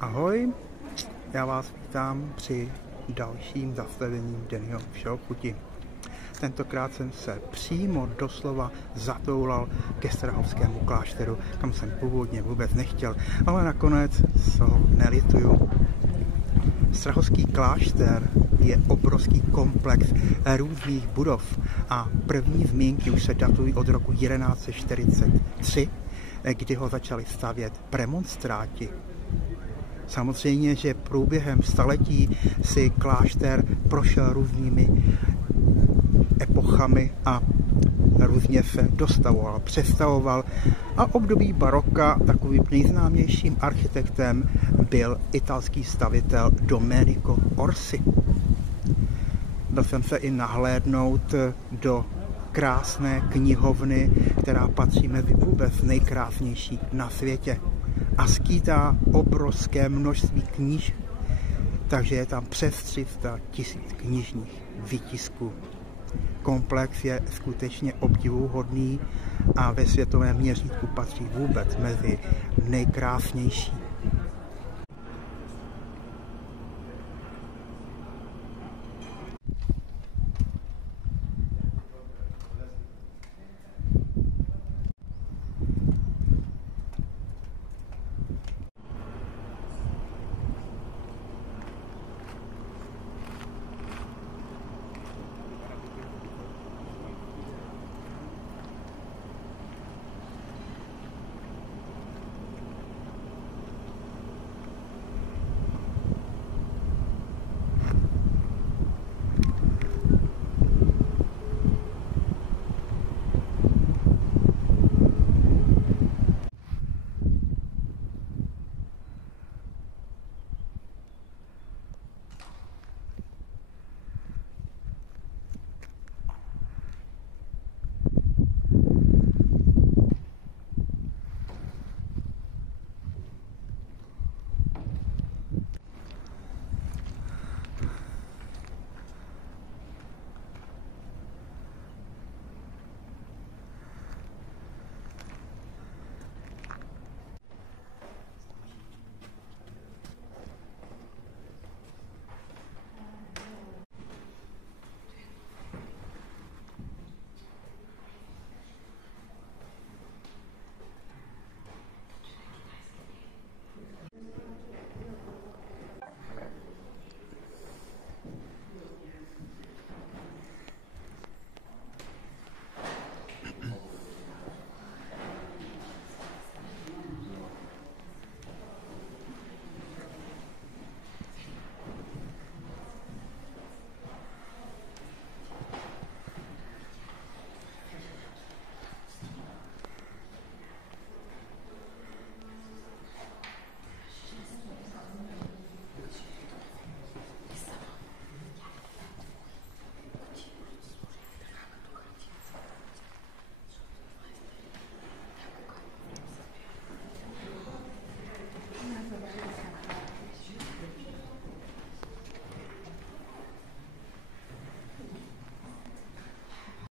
Ahoj, já vás vítám při dalším zastavení denního všeho chuti. Tentokrát jsem se přímo doslova zatoulal ke Strahovskému klášteru, kam jsem původně vůbec nechtěl, ale nakonec ho nelituju. Strahovský klášter je obrovský komplex různých budov a první zmínky už se datují od roku 1143, kdy ho začali stavět premonstráti. Samozřejmě, že průběhem staletí si klášter prošel různými epochami a různě se dostavoval, přestavoval a období baroka takovým nejznámějším architektem byl italský stavitel Domenico Orsi. Byl jsem se i nahlédnout do krásné knihovny, která patří mezi vůbec nejkrásnější na světě a skýtá obrovské množství knih, takže je tam přes 300 000 knižních výtisků. Komplex je skutečně obdivuhodný a ve světovém měřítku patří vůbec mezi nejkrásnější.